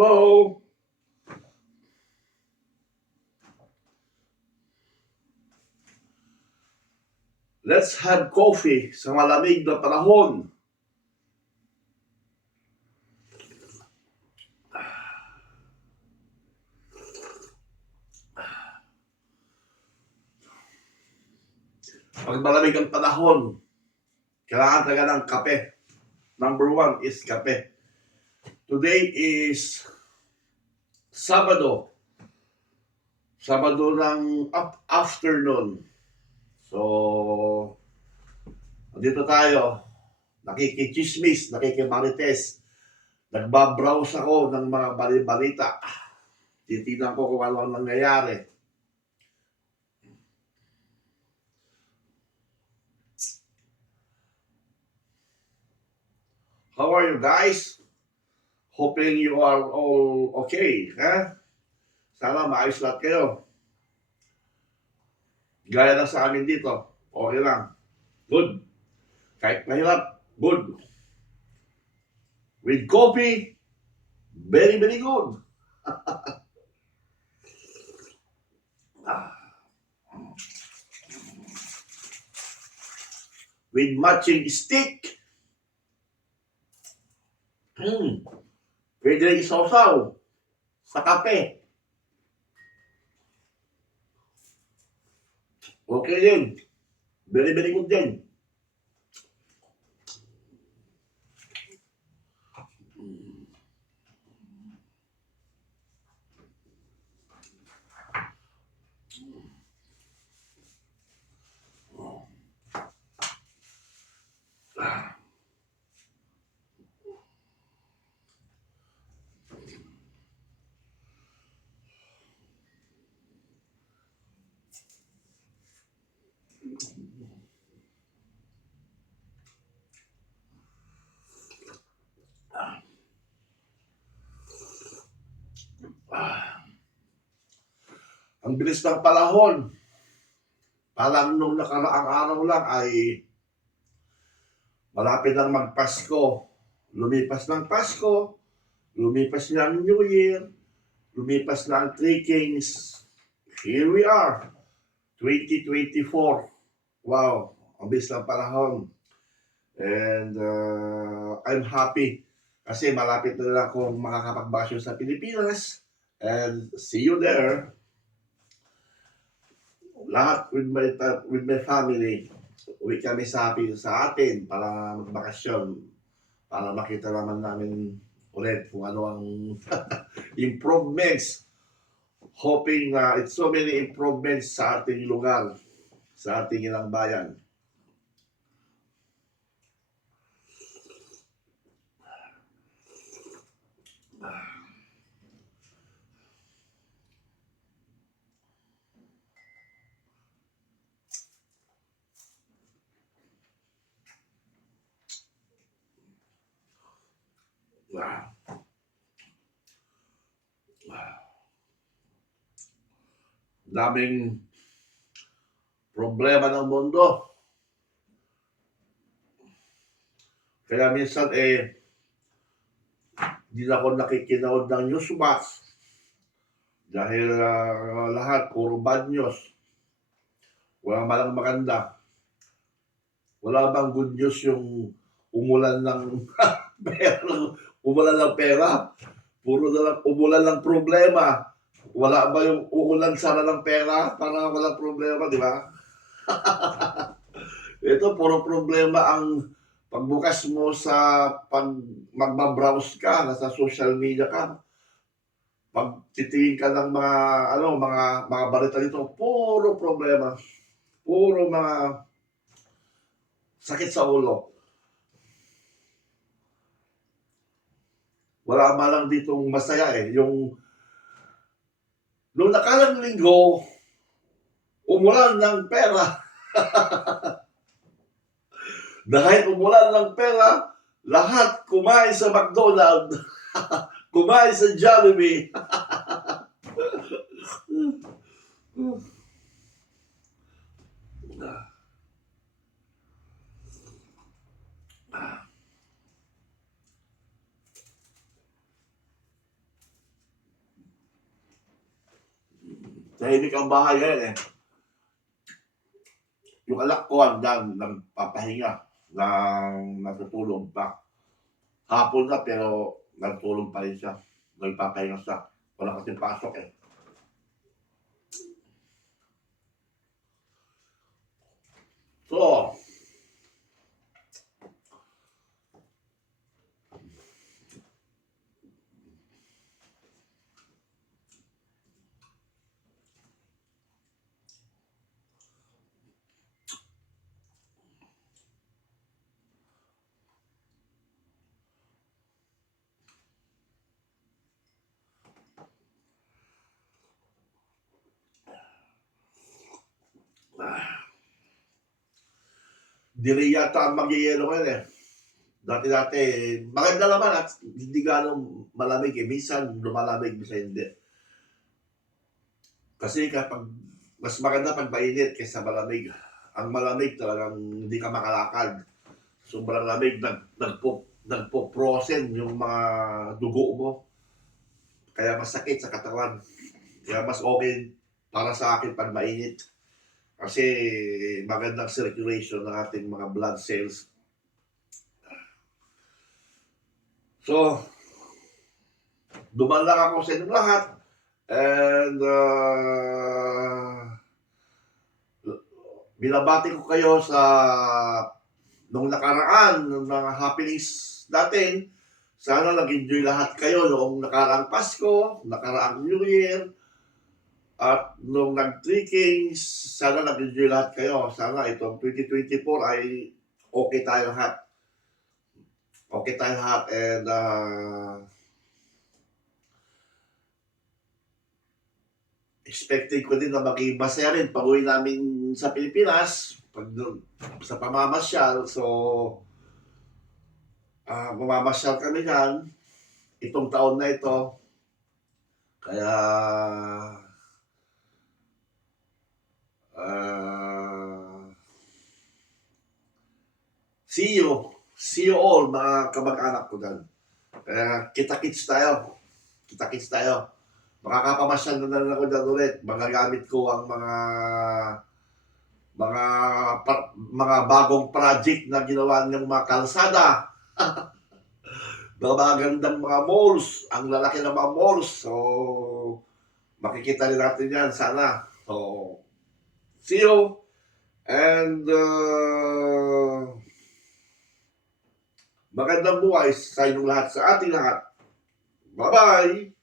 Hello? Let's have coffee sa malamig na panahon. Pag malamig ang panahon, kailangan talaga ng kape. Number one is kape. Today is Sabado. Sabado ng up afternoon. So, dito tayo. Nakikichismis, nakikimarites. Nagbabrowse ako ng mga bali- balita. Titignan ko kung ano ang nangyayari. How are you guys? Hoping you are all okay, ha? Sana maayos lahat kayo. Gaya lang sa amin dito, okay lang. Good. Kahit mahirap, good. With coffee, very, very good. With matching stick, Hmm. Pwede rin isaw-saw sa kape. Okay din. Very, very good din. Ah. Ang bilis ng panahon. Parang nung nakaraang araw lang ay malapit ng magpasko. Lumipas ng Pasko, lumipas na ang New Year, lumipas na ang Three Kings. Here we are, 2024. Wow, ang bilis ng panahon. And uh, I'm happy kasi malapit na lang akong makakapagbasyo sa Pilipinas. And see you there. Lahat with my with my family, uwi kami sa sa atin para magbakasyon. Para makita naman namin ulit kung ano ang improvements. Hoping na it's so many improvements sa ating lugar, sa ating ilang bayan. Wow. Daming problema ng mundo. Kaya minsan eh, hindi na ako nakikinood ng newsbox. Dahil ah, lahat, puro bad news. Wala malang maganda. Wala bang good news yung umulan ng pera, umulan ng pera. Puro na lang, umulan ng problema. Wala ba yung uulan sana ng pera para walang problema, di ba? Ito, puro problema ang pagbukas mo sa pag magbabrowse ka, nasa social media ka, pag titingin ka ng mga, ano, mga, mga balita dito, puro problema. Puro mga sakit sa ulo. Wala man lang ditong masaya eh. Yung nung nakalang linggo, umulan ng pera. Dahil umulan ng pera, lahat kumain sa McDonald's. kumain sa Jollibee. Tahimik ang bahay ngayon eh. Yung anak ko hanggang nagpapahinga ng natutulog pa. Hapon na pero nagtulog pa rin siya. Nagpapahinga siya. Wala kasi pasok eh. So, Dili yata ang magyayelo ngayon eh. Dati-dati, maganda naman at hindi gano'ng malamig eh. Minsan lumalamig, minsan hindi. Kasi kapag, mas maganda pag mainit kaysa malamig. Ang malamig talagang hindi ka makalakad. Sobrang lamig, nag, nagpo, nagpo-frozen yung mga dugo mo. Kaya masakit sa katawan. Kaya mas okay para sa akin pag mainit. Kasi magandang circulation ng ating mga blood cells. So, duman lang ako sa inyong lahat. And, uh, binabati ko kayo sa nung nakaraan, ng mga happenings natin. Sana nag-enjoy lahat kayo noong nakaraang Pasko, nakaraang New Year, at nung nag-Three Kings, sana nag-enjoy lahat kayo. Sana itong 2024 ay okay tayo lahat. Okay tayo lahat and uh, expecting ko din na maging masaya rin pag uwi namin sa Pilipinas pag sa pamamasyal. So, ah mamamasyal kami yan itong taon na ito. Kaya, ah see you. See you all, mga kamag-anak ko dyan. Kaya, kita-kits tayo. Kita-kits tayo. Makakapamasyal na lang ako dyan ulit. Magagamit ko ang mga mga pa- mga bagong project na ginawa ng mga kalsada. mga magandang mga malls. Ang lalaki ng mga malls. So, makikita rin natin yan sana. So, you. And, uh, magandang buhay sa inyong lahat, sa ating lahat. Bye-bye!